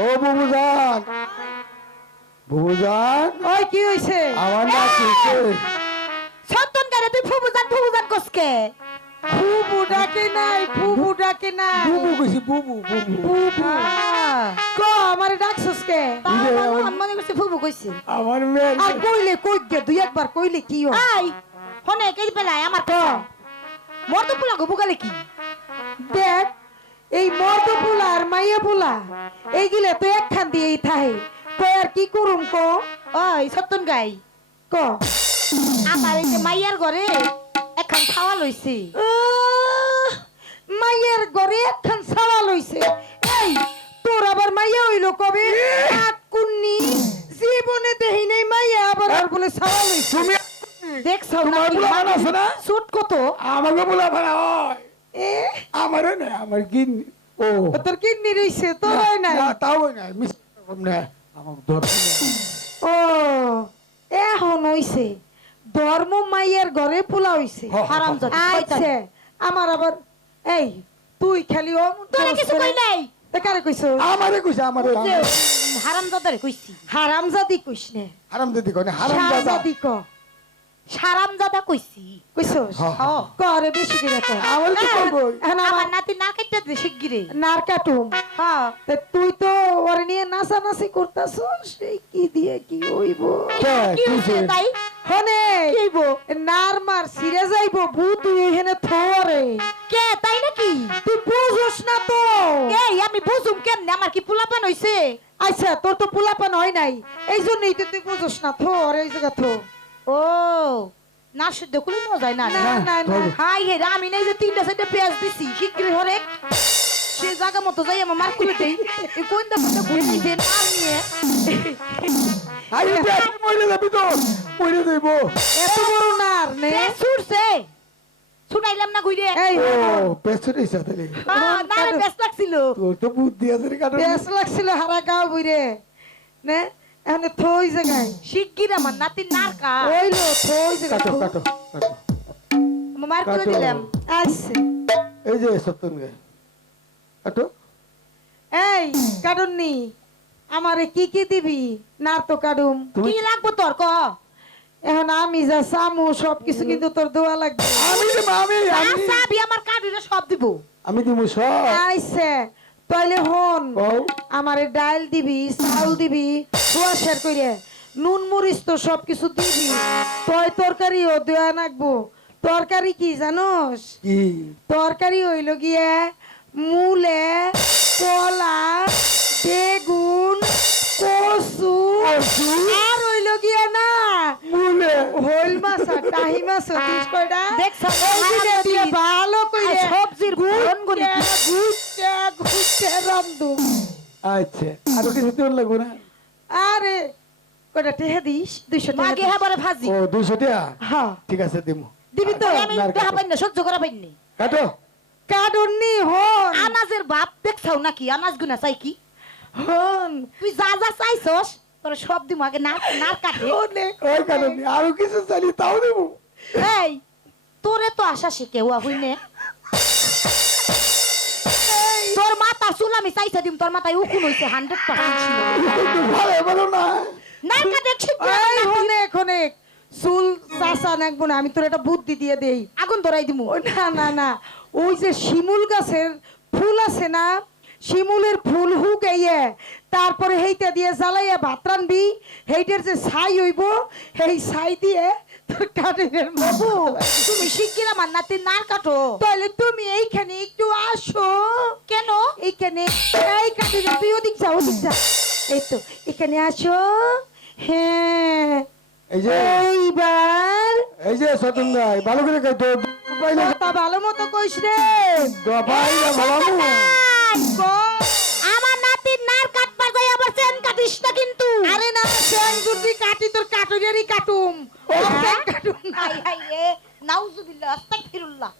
ও বুবুজান। বুবুজান? ওই কি হইছে? আমার না কিছে সন্তান গারে তুই ফুবুজান ফুবুজান কসকে ফুবু ডাকে নাই ফুবু ডাকে নাই। বুবু কইছি বুবু বুবু। ফুবু। ক আমারে ডাকছস কে? আমি মনে করছি ফুবু কইছি। আমার মেয়ের আর কইলে কই গে? দুই একবার কইলে কি হয়? আই হনে কে বেলায় আমার ক? মোর তো পুলা গবু গেলে কি? দেখ এই মর্দ পোলা আর মাইয়া পোলা এইগুলা তো একখান দিয়েই থাহে। তো আর কি করুম ক? ওই সত্যন গাই ক। আমার এই যে মাইয়ার ঘরে এখন খাওয়া লইছি। মাইয়ার ঘরে একখান সারা লইছে। এই তোর আবার মাইয়া হইল কবে? কুন্নি? জীবনে দেহি নাই মাইয়া আবার আর বলে সারা লইছে। তুমি দেখছ তোমার বুলাবান আছে না? সুট কত? আমাকে হয়। এ আমারও না আমার গিন ও। তোর কিডনি রইছে তোর নাই। না, তাও না মিস না আমার দর্শন ও এখন হইছে। ধর্ম মাইয়ার ঘরে পোলা হইছে। হ, হ, হ, হ। আচ্ছা আমার আবার এই তুই খালি ও তোরে কিছু কই নাই? কারে কইছো? আমারে কইছে আমারে হারামজাদারে কইছি। হারামজাদি কইস নে। হারাম দিদি কনে হারাম দাদা ক হারামজাদা কইছি। কইছস? হ, হ। করে বেশি করে তো আমার তো কইবই এখন আমার নাতি না কেটে দে শিগগিরে নার কাটুম। হ্যাঁ তা তুই তো ওরে নিয়ে নাচানাচি করতাছস সেই কি দিয়ে কি হইব? কে? কি? হইছে তাই? হনে? কি হইব? নার মার সিরে যাইব ভূ তুই এখানে থরে কে? তাই নাকি? তুই বুঝোস না তো। এই আমি বুঝুম কেমনে? আমার কি পোলাপান হইছে? আচ্ছা তোর তো পোলাপান হয় নাই। এই জন্যই তো তুই বুঝোস না থর এই জায়গা থো। ও না শুদ্ধ নেওয়া যায় না না? না না হাই হে আমি নাই যে তিনটা সাইডে পেঁয়াজ দিছি। শিগগিরি হরে। সে জায়গা মতো যাই আমার মার করে দেই। এই কোন দা ঘুরে যে না নিয়ে। আই দেখ মইরে যাবি তো। মইরে যাইব। এত বড় নার নে। ছুটছে। শুনাইলাম না ঘুরে। এই ও পেছনে সাথে হ্যাঁ, না রে বেশ লাগছিল। তোর তো বুদ্ধি আছে রে কাটো। বেশ লাগছিল হারা গাও বুইরে নে। এখানে থই জায়গায় শিগগির আমার নাতি নারকা। ওইলো থই জায়গা কাটো কাটো কাটো। মার করে দিলাম। আইছে এই যে সত্যন গে কাটো। এই কাটুননি আমারে কি কি দিবি? না তো কাটুম। তুমি কি লাগবো তোর ক? এখন আমি যা সামু সব কিছু কিন্তু তোর দোয়া লাগবে। আমি দেব আমি আমি। আমার কার্ডে সব দিব। আমি দিমু সব। আইছে তাইলে হন। আমারে ডাল দিবি চাউল দিবি সোয়া শের কইরে। নুন মরিচ তো সবকিছু দিবি। তয় তরকারিও দেওয়া নাকবো তরকারি কি জানোস? তরকারি হইল গিয়ে মূলে কলা বেগুন কচু আর হইল গিয়ে না মুলে? হইল মাছ আর টাহি মাছ দিস কয়টা? দেখছ ভালো কইরে। সবজির গুণ গুলি ঘুরতে ঘুরতে আচ্ছা আর কিছু তোর লাগবো না আরে কয়টা টেহা দিস? দুইশো টাকা মাগে হাবারে ভাজি। ও দুশো টাকা হ্যাঁ। ঠিক আছে দিমু। দিবি তো? আমি দেখা পাই না সহ্য করা পাই না কাটো কাডুন্নি হন। আনাজের বাপ দেখছাও নাকি? আনাজ গুনা চাই কি? হন। তুই যা যা চাইছস তোর সব দিম আগে না না কাটে। ওই কারণে আরও কিছু চালি তাও দেবো এই তোরে তো আশা শিখে হুয়া হইনে তোর মাথা চুল আমি চাইছে দিম তোর মাথায় উকুন হইছে হান্ড্রেড ভালো বলো না। না কাটে ঠিক এই অনেক অনেক। চুল চাষা নাকবো না আমি তোর একটা বুদ্ধি দিয়ে দেই। আগুন ধরাই দিমু। ও না না না। ওই যে শিমুল গাছের ফুল আছে না শিমুলের ফুল হুক ইয়ে তারপরে হেইটা দিয়ে জ্বালাইয়া ভাত রানবি হেইটার যে ছাই হইব সেই ছাই দিয়ে তোর বাবু। তুমি শিগগির আমার নাতি নার কাটো। তাহলে তুমি এইখানে একটু আসো। কেন? এইখানে এই কাঠের তুই ওদিক যা ওদিক যা। এই তো এখানে আসো। হ্যাঁ। এই যে। এইবার। এই যে সতন ভাই ভালো করে কথা ভালো মতো কইস রে। ভালো আমার নাতি নার যাই আবার চেন কাটিস না কিন্তু। আরে না ট্যাং যদি কাটি তোর কাটুরিয়ারই কাটুম। ও ট্যাং কাটুম না। হাই হাই এ নাউজুবিল্লাহ আস্তাগফিরুল্লাহ।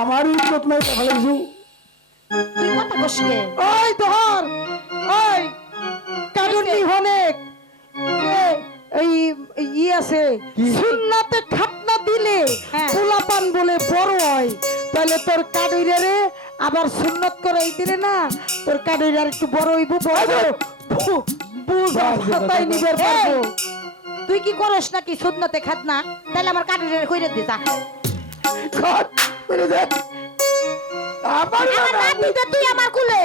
আমার ইজ্জত নাই ভালো কিছু তুই কথা কসকে ওই ধর ওই কাটুনি হনেক এই ই আছে সুন্নাতে খাতনা দিলে হ্যাঁ। পোলাপান বলে বড় হয়। তাহলে তোর কাটুরিয়ারে আবার সুন্নত করে দিলে না তোর কানের আর একটু বড় হইব নিবার পারব তুই কি করস নাকি সুদনতে খাত না? তাহলে আমার কইরে দে যা। আমার। তুই আমার কুলে।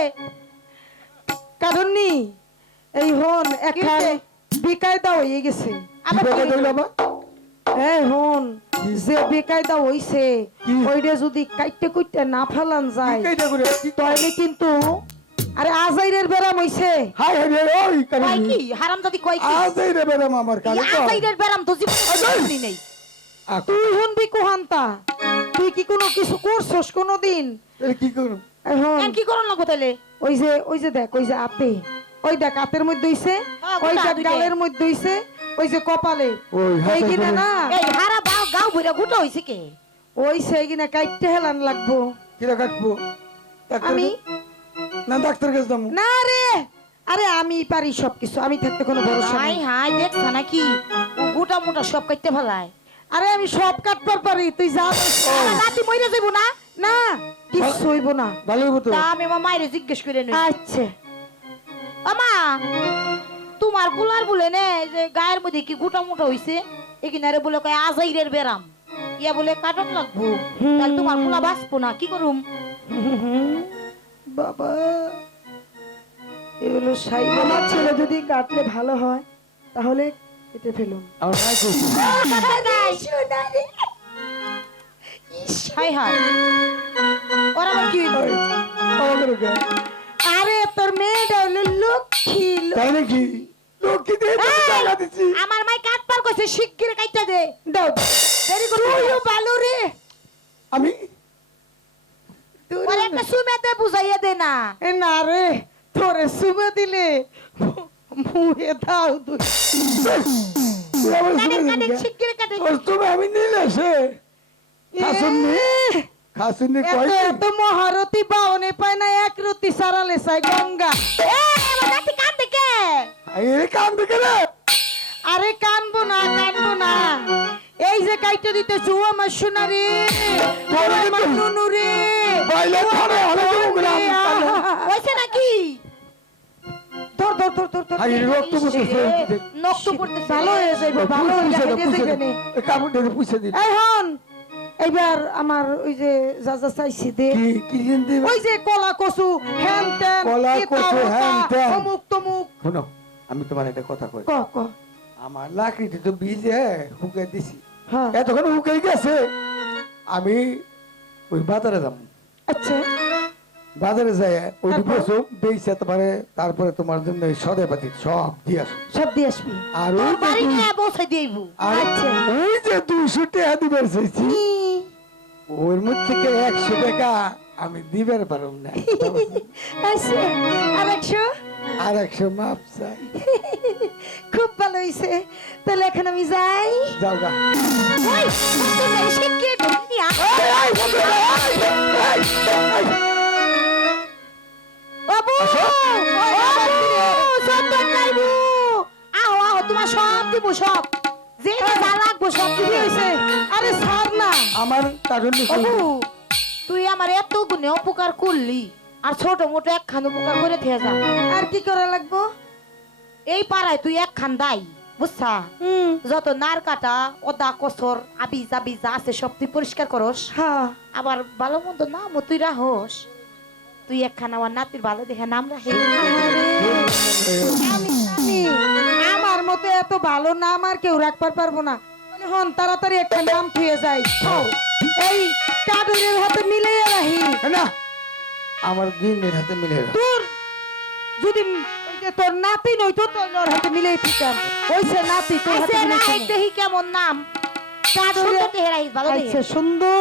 কারণ এই হন হইছে? বিকায়দা হয়ে গেছে। আমার? এই হন যে বেকায়দা হইছে ওইটা যদি কাইটে কুইটে না ফেলান যায় কি কইটা করে? কি কয়? তাহলে কিন্তু আরে আজাইরের বেরাম হইছে। হাই হাই রে, ওই কয় কি? হারাম দাদি কয় কি? আজ এই আমার কানে আজাইরের বেরাম তো জীবনে নেই। তুই শুনবি কোহান্তা? তুই কি কোনো কিছু করছস কোনোদিন? কি? এখন কি করন লাগবো তাহলে ওই যে ওই যে দেখ ওই যে আতে ওই দেখ হাতের মধ্যে হইছে হ্যাঁ, ওই দুইটা। গালের মধ্যে হইছে ওই যে কপালে। ওই করে- না? এই হারা বাও গাও ভইরা গুটো হইছে কে? ওই সেইখানে কাইটে হেলান লাগবো। কিরা কাটবো? আমি? কাছে- না ডাক্তার কাছে যাব। না রে! আরে আমি পারি সবকিছু আমি থাকতে কোনো ভরসা হাই নাই। হাই দেখছ নাকি? গোটা মোটা সব কাটতে ফেলায়। আরে আমি সব কাটবার পারি তুই যা আমার নাতি মইরা যাইব না? না কিচ্ছু হইব না। ভালো হইবো তো? তা আমি আমার মায়ের জিজ্ঞেস করে নই। আচ্ছা। আমা তোমার কুলার বলে নে যে গায়ের মধ্যে কি গোটা মুটা হইছে? এখানে বলে কয় আজাইরের বেরাম। ইয়া বলে কাটন লাগবো। তাহলে তোমার কুলা বাঁচবো না কি করুম? বাবা এগুলো সাই আমার ছেলে যদি কাটলে ভালো হয় তাহলে কেটে ফেলুন। Hi hi. ওরা কি। আরে তোর মেয়েটা হলো লক্ষ্মী। লো- তাই নাকি? দিয়ে টাকা। আমার মাই কাটবার কইছে শিগগির কাইটা দে। দাও দেরি তুইও ভালো রে। আমি? তুই- ওরে একটা সুমেতে বুঝাইয়া দে না। এ না রে তোরে সুমে দিলে মুহে দাও তুই। কাটে কাটে? শিগগির কাটে। তুমি আমি নিলে সে? কয় এত মহারতি পায় না এক রতি সারালে চাই গঙ্গা। আমার এই কান? আরে কানবো না কানবো না। এই যে কাইটে দিতেছ ও আমার সোনা রে ও তোরে আমার কিন্তু- বাইলে ধরে হলে তো হইছে নাকি? ধর ধর ধর ধর ধর। হাই রক্ত বসেছে নষ্ট পড়তেছে ভালো হয়ে যাইব ভালো হয়ে যাইবে কাপড় দিয়ে। পুষে দিন এই হন এইবার আমার ওই যে যা যা চাইছি দে। ওই যে কলা কচু হ্যান ত্যান কলা, কচু, ওতা, হ্যান ত্যান। অমুক তমুক। শোনো আমি তোমার একটা কথা কই। ক ক। আমার লাকড়িতে তো বীজে হুকে দিছি। হ্যাঁ। এতক্ষণ হুকে গেছে। আমি ওই বাজারে যাব আচ্ছা। বাজারে যাই ওই? বসো বেইছে তোমারে তারপরে তোমার জন্য সদে পাতি সব দিয়ে আসো সব দিয়ে আসবি। আর ওই বাড়ি নিয়ে বসে দিইবু আচ্ছা। ওই যে দুইশো টাকা দিবার চাইছি। ওর মধ্যে থেকে একশো টাকা আমি দিবার পারব না। আচ্ছা। আর একশো? আর একশো মাপ চাই খুব ভালো হয়েছে তাহলে এখন আমি যাই যাও গা তোমার সব দিব সব যে যা লাগবো সব দিবি হয়েছে আরে ছাড় না আমার কারণ তুই আমার এত গুণে উপকার করলি আর ছোট মোটো একখান উপকার করে থেকে যা। আর কি করা লাগবো? এই পাড়ায় তুই একখান দাই বুঝছা? হুম। যত নার কাটা ওদা কসর আবি জাবি যা আছে সব তুই পরিষ্কার করস। হ্যাঁ। আবার ভালো মন্দ নামও তুই রাহস। তুই একখান আমার নাতির ভালো দেখে নাম রাখে আমার মতো এত ভালো নাম আর কেউ রাখবার পারব না। মানে হন তাড়াতাড়ি একটা নাম থুয়ে যাই। এই কাদরের হাতে মিলিয়ে রাখি। না আমার দিনের হাতে মিলে গেল। তোর যদি ওই যে তোর নাতি নইতো তোর ওর হাতে মিলিয়ে দিতাম। ওইসে নাতি তোর হাতে আচ্ছা, মিলিয়ে এই দেখি কেমন নাম। সুন্দর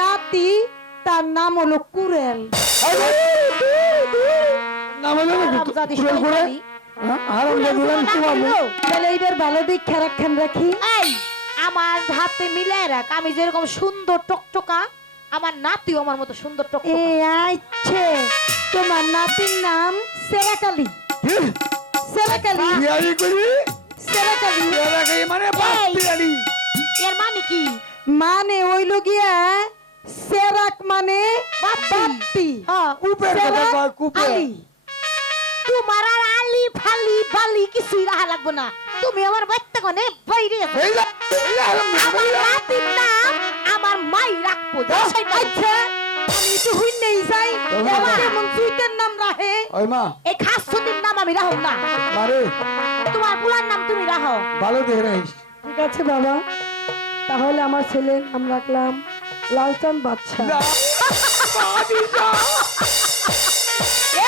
নাতি তার হলো কুরেল। হলো আমার হাতে মিলাই রাখ। আমি যেরকম সুন্দর টকটকা আমার নাতিও আমার মতো সুন্দর এ টকটকা আচ্ছা তোমার নাতির নাম সেরাকালি কি? সেরাকালি বিয়ারি করি? সেরাকালি এরা কই মানে। এর মানে কি মানে ওইলো গিয়া সেরাক মানে বাপ্পি হ্যাঁ। কথা কয়, কুপে। আলী। তোমার আর আলি ফালি বালি কিছুই রাহা লাগবো না তুমি আমার বাচ্চা কনে বাইরে। এই যা, এই যা, আমার নাতির নাম মাই রাখব আচ্ছা। আমি তো হইন নেই যাই। এবার যাও। এমন সুইটের নাম রাহে ওই মা। এই খাস ছুটির নাম আমি রাহো না। মারে তোমার পুলার নাম তুমি রাহো। ভালো দেখে রাখিস। ঠিক আছে বাবা। তাহলে আমার ছেলের নাম রাখলাম লালচাঁদ বাদশা।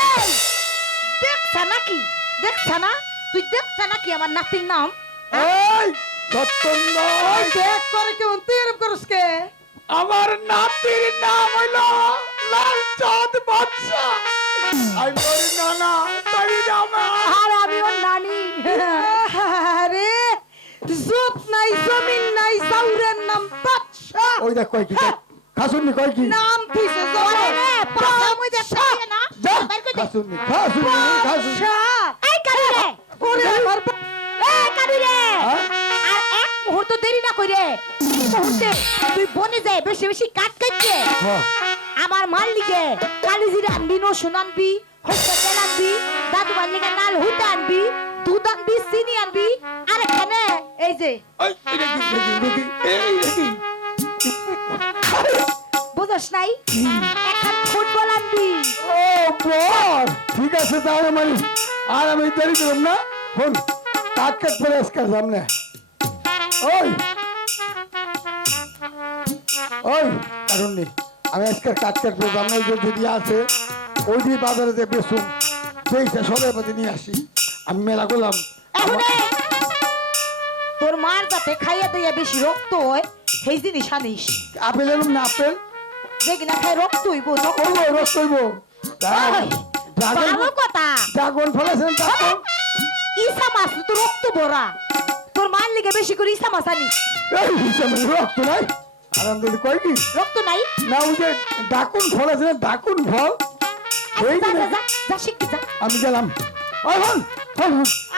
এই দেখছা নাকি? দেখছা না? তুই দেখছা নাকি আমার নাতির নাম? এই সত্যেন্দ্র দেখ করে কেমন তুই এরকম করস কে। আমার নাতির নাম হইল লালচাঁদ বাদশা আমি বলি না না তাই নাম আর আমি ওর নানি। আরে জোত নাই জমিন নাই জাউরের নাম বাদশা ওই দেখ কয় কি খাসুনি কয় কি? নাম ওরে জোরে। পাছা মুজে পাইয়ে না খাসুনি খাসুনি খাসুনি বাদশা এই কাবি রে ওরে আমার এই কাবি রে হ্যাঁ? মুহূর্ত দেরি না কইরে এই মুহূর্তে তুই বনে যায় বেশি বেশি কাট কাটছে হ্যাঁ। আমার মাল লিগে কালিজিরা আনবি নসুন আনবি হচ্ছে তেল আনবি দাদু মাল লিগে নাল হুইটা আনবি দুধ আনবি চিনি আনবি আর এখানে এই যে? বুঝস নাই? এখন ফুটবল আনবি। ও বর ঠিক আছে তাহলে মানে আর আমি দেরি করলাম না। ফোন কাট কাট করে আজকাল সামনে ওই। ওই কারণ নেই আমি আজকাল কাট কাট করে সামনে ওই যে দিদি আছে ওই দিয়ে বাজারে যে বেসুন সেইটা সবাই পাতে নিয়ে আসি। আমি মেলা করলাম। তোর মার যাতে খাইয়া দিয়া বেশি রক্ত হয় সেই জিনিস আনিস। আপেল এলুম না আপেল? দেখি না খাই রক্ত হইব করব ড্রাগন ভালো কথা। Dragon ফলেছেন dragon. ইসা মাছ তো রক্ত ভরা। তোর লিগে বেশি করে ইসা আনিস এই হিসাবে রক্ত নাই? দিদি কয় কি রক্ত নাই? না ওই যে ডাকুন ফল আছে না ডাকুন ফল। ওই যা, যে যা, যা, শিখতে যা। আমি গেলাম। ওই হন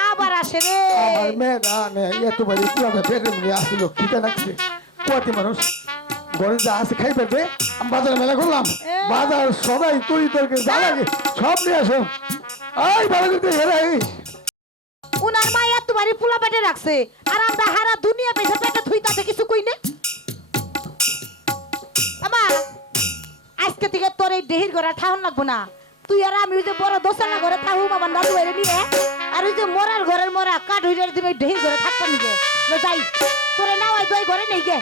আবার আসে রে। আমার মেয়েরা নে এত বাড়ি পুরানো পেটে মিলে আসছিল খিদে লাগছে কয়টি মানুষ। ঘরে যা আছে খাইবে দে আমি বাজারে মেলা করলাম। বাজার সবাই তরি তরকে যা লাগে সব নিয়ে আসো এই করতে হেরা উনার মায়া তোমারই পোলা পেটে রাখছে। আর আমরা হারা দুনিয়া পেছে পেটে থুই তাতে কিছু কই না? আমা, আজকে থেকে তোর এই দেহির ঘরে ঠাহন লাগবো না। তুই আর আমি ওই যে বড় দোসানা ঘরে থাকুম আমার দাদু এর নিয়ে, আর ওই যে মরার ঘরের মরা কাঠ হইলে তুমি ঢেই ঘরে থাকতাম নিগে না যাই, তোরে নাও আই তুই ঘরে নেই গে।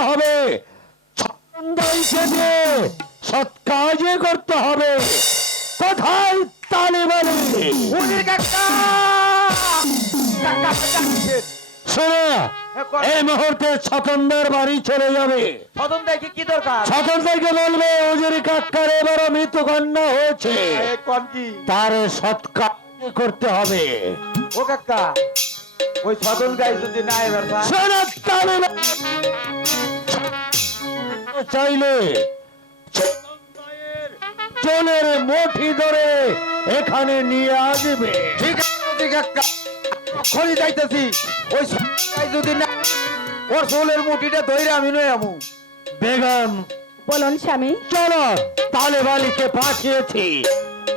হবে। ছন্দইকে সৎ কাজে করতে হবে। কোথায় তালিবালি শোনো এই মুহূর্তে ছতন্দের বাড়ি চলে যাবে। সদন কি দরকার? ছতন্দেরকে বলবে ওজের কাকার এবারও মৃত্যুকন্যা হয়েছে। এ, কোন কি? তার সৎকার করতে হবে। ও কাকা ওই সদন গাই যদি না এবার শোনো তালিবালি চাইলে চোলের মুঠি ধরে এখানে নিয়ে আসবে। ঠিক আছে ঠিক খড়ি যাইতেছি। ওই যদি না ওর সোলের মুঠিটা ধইরে আমি নই আমু বেগম বলুন স্বামী। চলো তালেবালিকে পাঠিয়েছি।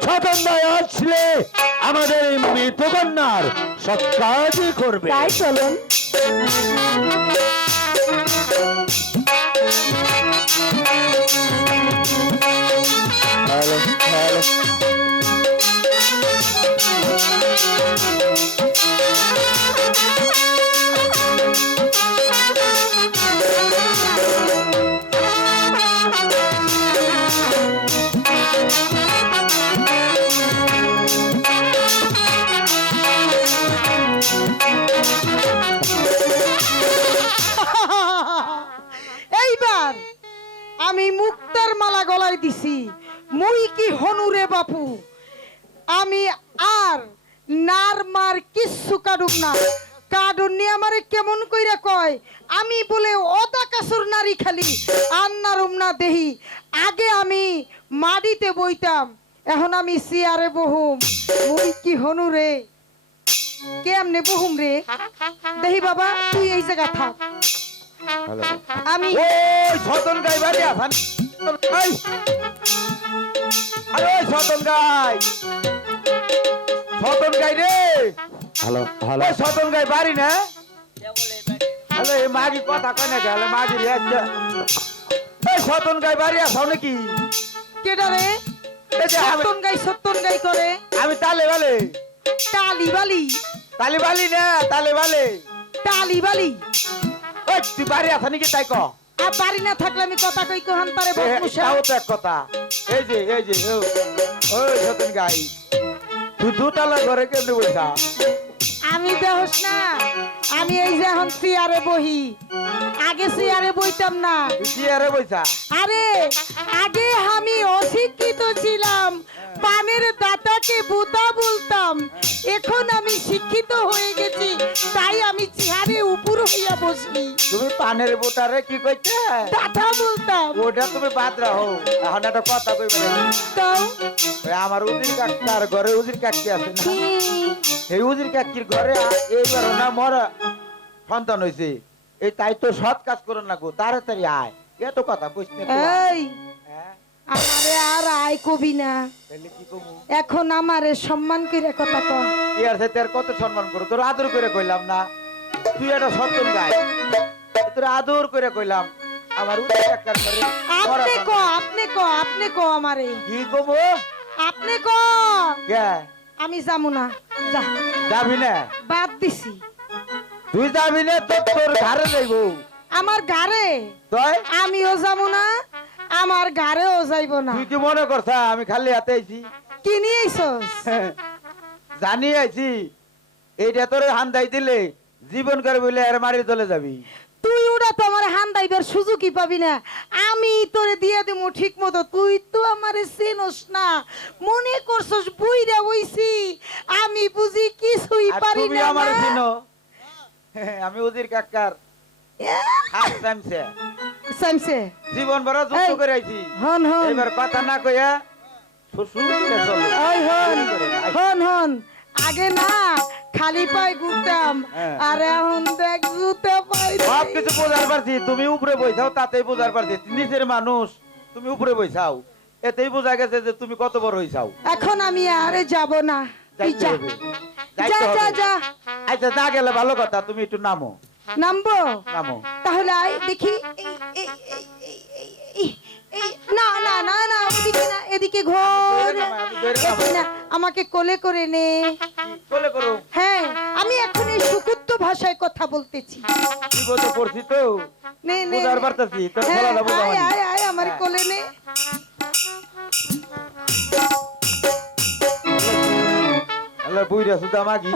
ছতন্দায় আসলে আমাদের এই মৃতকন্যার সৎকাজই করবে। তাই চলুন। আমি মুক্তার মালা গলায় দিছি। মুই কি হনুরে বাপু? আমি আর নার মার কিচ্ছু কাটুক না। কার্ডন নিয়ে আমারে কেমন কইরা কয়? আমি বলে অদা কাসুর নারী খালি আন্নারুম না দেহি। আগে আমি মাটিতে বইতাম, এখন আমি সিয়ারে বহুম। মুই কি হনু রে? কেমনে বহুম রে? দেহি বাবা, তুই এই জায়গা থাক। আমি ওই সতন গাই বাড়ি আসান। আরে ওই সতন গাই। সতন গাই রে। Hello hello. ওই সতন গাই বাড়ি না? হ্যালো এই মাগি কথা কয় না গেলে মাগি রে আচ্ছা। এই সতন গাই বাড়ি আসাও নাকি? কেডা রে? এই যে আমি- গাই সত্তন গাই করে। আমি তালে বালে। টালি বালি। তালে বালি না তালে বালে। টালি বালি। ওই তুই বাড়ি আছে নাকি তাই ক? আর বাড়ি না থাকলে আমি কথা কই কহান পারে তাও তো এক কথা। এই যে এই যে ওই সতন গাই তুই দুতলা ঘরে কেন বসা আমি বেহস না আমি এই যে এখন চেয়ারে বহি। আগে চেয়ারে বইতাম না। আরে বইসা? আরে আগে আমি অশিক্ষিত ছিলাম। পানের দাতাকে বুতা বলতাম। এখন আমি শিক্ষিত হয়ে গেছি। তাই আমি চেয়ারে উপর হইয়া বসি তুমি পানের বোটারে কি কইতে দাতা বলতাম। ওটা তুমি বাদ রাখো। এখন একটা কথা কইবে। তাও ওই আমার উজির কাকার ঘরে উজির কাকি আছে না? এই উজির কাকির ঘরে এইবার না মর সন্তান হইছে। এই তাই তো সৎ কাজ করুন না গো। তাড়াতাড়ি আয়। এত কথা না এই? আমারে আর আয় কবি না। এখন আমারে সম্মান করে কথা কর কি আর কত সম্মান করো? তোর আদর করে কইলাম না। তুই একটা সত্যন গাই। তোর আদর করে কইলাম। আমার ঘরে আপনি ক আপনি ক আপনি ক আমারে। কি কমু আপনি ক। কে? আমি যাব না। যা। যাবি না? বাদ দিছি। তুই যাবি না তোর ঘরে যাইব। আমার তুই আমিও যাব না। আমার গারেও যাইব না। তুই কি মনে করছা আমি খালি হাতে আইছি? কি নিয়ে আইছস? জানি আইছি এইটা তোর হান্দাই দিলে জীবন করে বলে এর মারি চলে যাবি। তুই ওটা তো আমার হান দাইবার সুযোগই পাবি না। আমি তোরে দিয়ে দেবো ঠিক মতো তুই তো আমারে চেনস না। মনে করছস বুইরা বইছি আমি বুঝি কিছুই আর পারি না আমার। চিনো? আমি ওদের কাকার হাত চামছে। সামসে জীবন ভরা যুদ্ধ। করে আইছি হন হন। এবার কথা না কইয়া শ্বশুর করে চলো। ওই হন। হন হন আগে না খালি পায়ে ঘুরতাম। হ্যাঁ। আর এখন দেখ জুতে পাই সব কিছু বোঝার পারছি। তুমি উপরে বইছাও তাতেই বোঝার পারছি। নিচের মানুষ তুমি উপরে বইছাও এতেই বোঝা গেছে যে তুমি কত বড় হইছাও এখন আমি আরে যাব না। যা যা যা। যা। আচ্ছা না গেলে ভালো কথা তুমি একটু নামো। নামবো নামো তাহলে আয় দেখি না না না না ওদিকে না এদিকে ঘোর। এদিকে না আমাকে কোলে করে নে চলে করো হ্যাঁ আমি এখন এই সুকুত্ত ভাষায় কথা বলতেছি বিপদে পড়ছি তো নে নে বুঝার নে। পারতেছি তোর হ্যাঁ, খেলা বোঝা আয় মানে। আয় আয় আমার হ্যাঁ। কোলে নে আল্লাহ বুইরা সুদা মাগি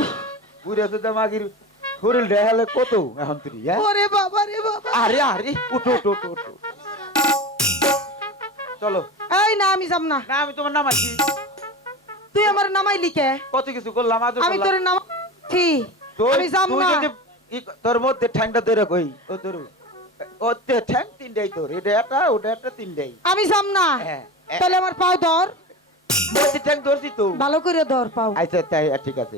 বুইরা সুদা মাগির শরীর দেখালে কত? এখন তুই হ্যাঁ? ওরে বাবা রে বাবা। আরে আরে উঠো উঠো উঠো উঠো। চলো। এই না আমি যাব না। না আমি তোমার নাম আছি তুই আমার নামাইলি কে? কত কিছু করলাম আদর আমি তোর নাম ঠিক আমি যাব তুই না। যদি তোর মধ্যে ঠ্যাংটা ধরে কই? ও তোর ওতে ঠ্যাং তিনটাই তোর এটা একটা ওটা একটা তিনটাই। আমি যাব না। হ্যাঁ। তাহলে আমার পাও ধর। মধ্যে ঠ্যাং ধরছি তো। ভালো করে ধর পাও। আচ্ছা তাই ঠিক আছে।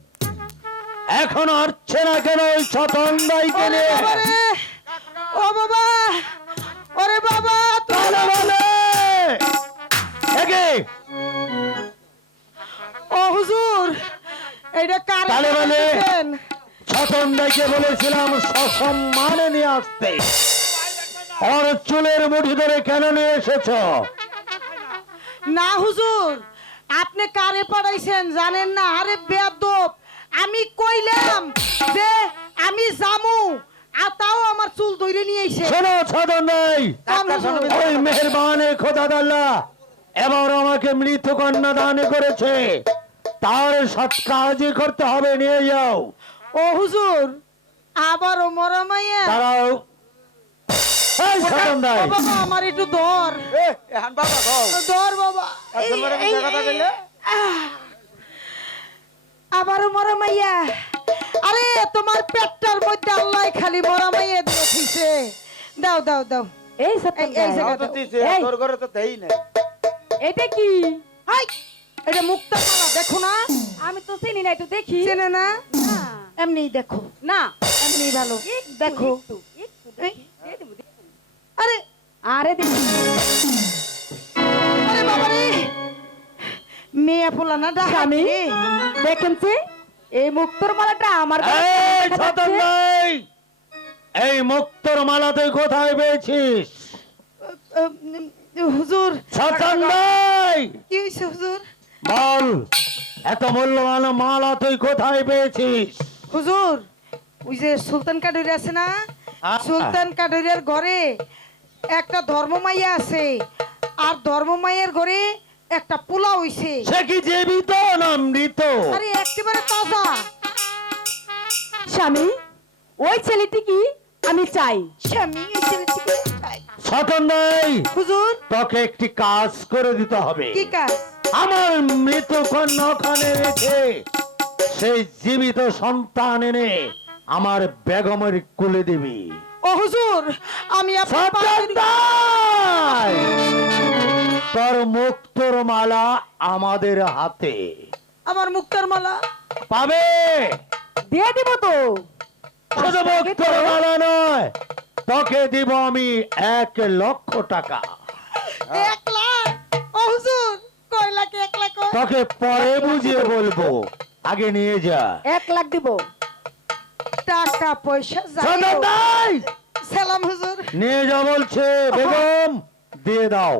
এখন আসছে না কেন ওই ছতন নিয়ে? ও বাবা। ওরে বাবা একে। ও হুজুর এটা কার বালে। ছতন বলেছিলাম সসম্মানে নিয়ে আসতে। ওর চুলের মুঠি ধরে কেন নিয়ে এসেছ? না হুজুর আপনি কারে পাঠাইছেন জানেন না? আরে বেয়াদব। আমি কইলাম যে আমি জামু। আর তাও আমার চুল ধরে নিয়ে এসে শোনো নাই। ওই মেহরবানে খোদা দাল্লা এবার আমাকে মৃত কন্যা দান করেছে। তার সৎ কাজই করতে হবে নিয়ে যাও। ও হুজুর আবারও মরা মাইয়া। তারাও এই ও নাই বাবা আমার একটু দর এ, বাবা দর বাবা আর এই- তোমার আমি এই- কথা এই- কইলে? আহ! আবারও মরা মাইয়া। আরে তোমার পেটটার মধ্যে আল্লাহ খালি মরা মাইয়া দিয়ে দিছে। দাও দাও দাও। এই এই- জায়গা। তোর ঘরে তো দেই নাই। এটা কি? হাই! এটা মুক্তা মালা দেখো না। আমি তো চিনি না একটু দেখি। চেনে না? না। এমনি দেখো। না। এমনি ভালো। দেখো। আরে! আরে দেখি আরে বাবা রে মেয়ে পোলা না স্বামী? ডাকামি দেখেন এই মুক্তর মালাটা আমার এই দেখা নাই এই মুক্তর মালা তুই কোথায় পেয়েছিস? হুজুর নাই কি হুজুর? বল এত মূল্যবান মালা তুই কোথায় পেয়েছিস? হুজুর ওই যে সুলতান কাডুরি আছে না। সুলতান কাডুরির ঘরে একটা ধর্মমাইয়া আছে। আর ধর্মমাইয়ের ঘরে একটা পোলা হইছে। সে কি জীবিত না মৃত? স্বামী ওই ছেলেটি কি আমি চাই? স্বামী এই ছেলেটিকে চাই। ছদন নাই হুজুর। তোকে একটি কাজ করে দিতে হবে। কি কাজ? আমার মৃত কন্যা ওখানে রেখে সেই জীবিত সন্তান এনে আমার বেগমের কুলে দিবি। ও হুজুর আমি! তোর মুক্তর মালা আমাদের হাতে। আমার মুক্তার মালা? পাবে? দিয়ে দিব তো। নয় তোকে দিব আমি এক লক্ষ টাকা। এক লাখ? ও হুজুর কয় লাখ এক লাখ তোকে পরে বুঝিয়ে বলব। আগে নিয়ে যা। এক লাখ দিব। টাকা পয়সা। সালাম হুজুর। নিয়ে যা বলছে বেগম দিয়ে দাও।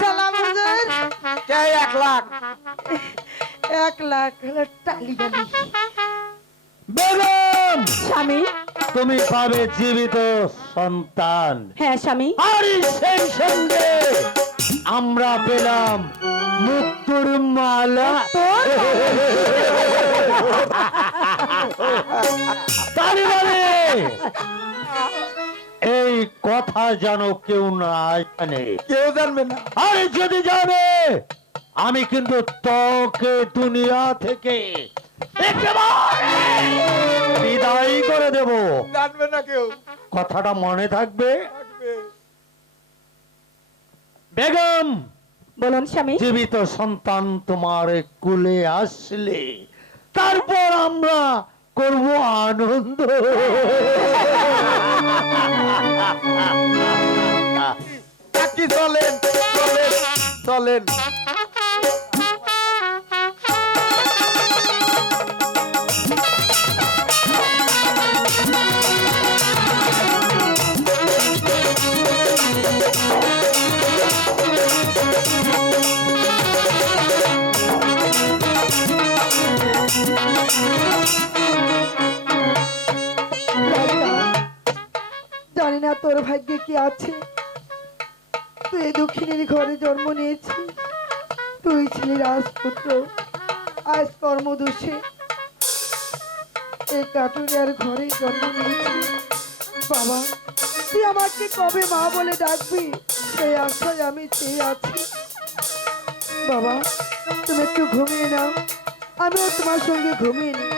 সালাম এক লাখ? এক লাখ হলো টালি বেগম! স্বামী? তুমি পাবে জীবিত সন্তান। হ্যাঁ স্বামী। আর সেই সঙ্গে আমরা পেলাম মুক্তুর মালা। তালি বলে এই কথা যেন কেউ না জানে। কেউ জানবে না। আরে যদি জানে আমি কিন্তু তোকে দুনিয়া থেকে বিদায় করে দেব। জানবে না কেউ। কথাটা মনে থাকবে। বেগম! বলুন স্বামী। জীবিত সন্তান তোমার কুলে আসলে তারপর আমরা করব আনন্দ। চলেন? চলেন চলেন। না, তোর ভাগ্যে কি আছে? তুই দক্ষিণের ঘরে জন্ম নিয়েছিস। তুই ছিলি রাজপুত্র, আজ কর্মদোষে। এই কাটুরিয়ার ঘরে জন্ম নিয়েছিস। বাবা, তুই আমাকে কবে মা বলে ডাকবি? সেই আশায় আমি চেয়ে আছি। বাবা, তুমি একটু ঘুমিয়ে নাও। আমিও তোমার সঙ্গে ঘুমিয়ে নিই।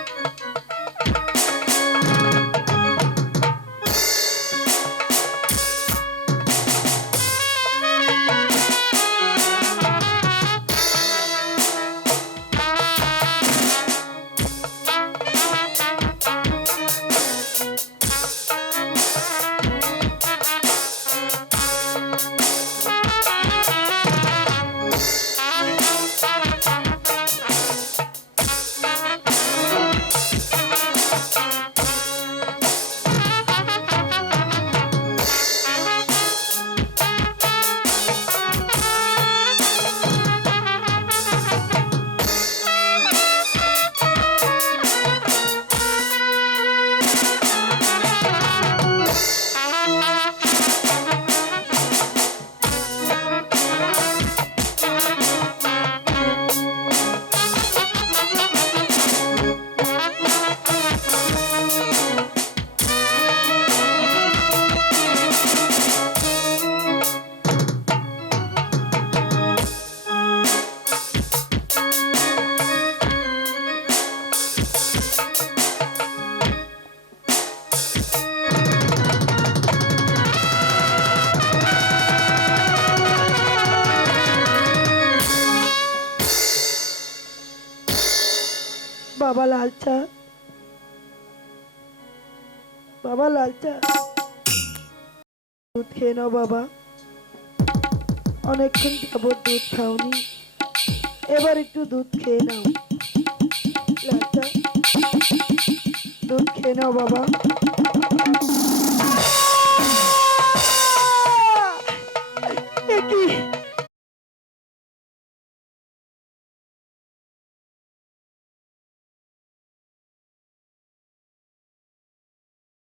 লালচা। বাবা, লালচা। দুধ খেয়ে নাও বাবা। অনেকক্ষণ যাবত দুধ খাওনি। এবার একটু দুধ খেয়ে নাও। লালচা। দুধ খেয়ে নাও বাবা।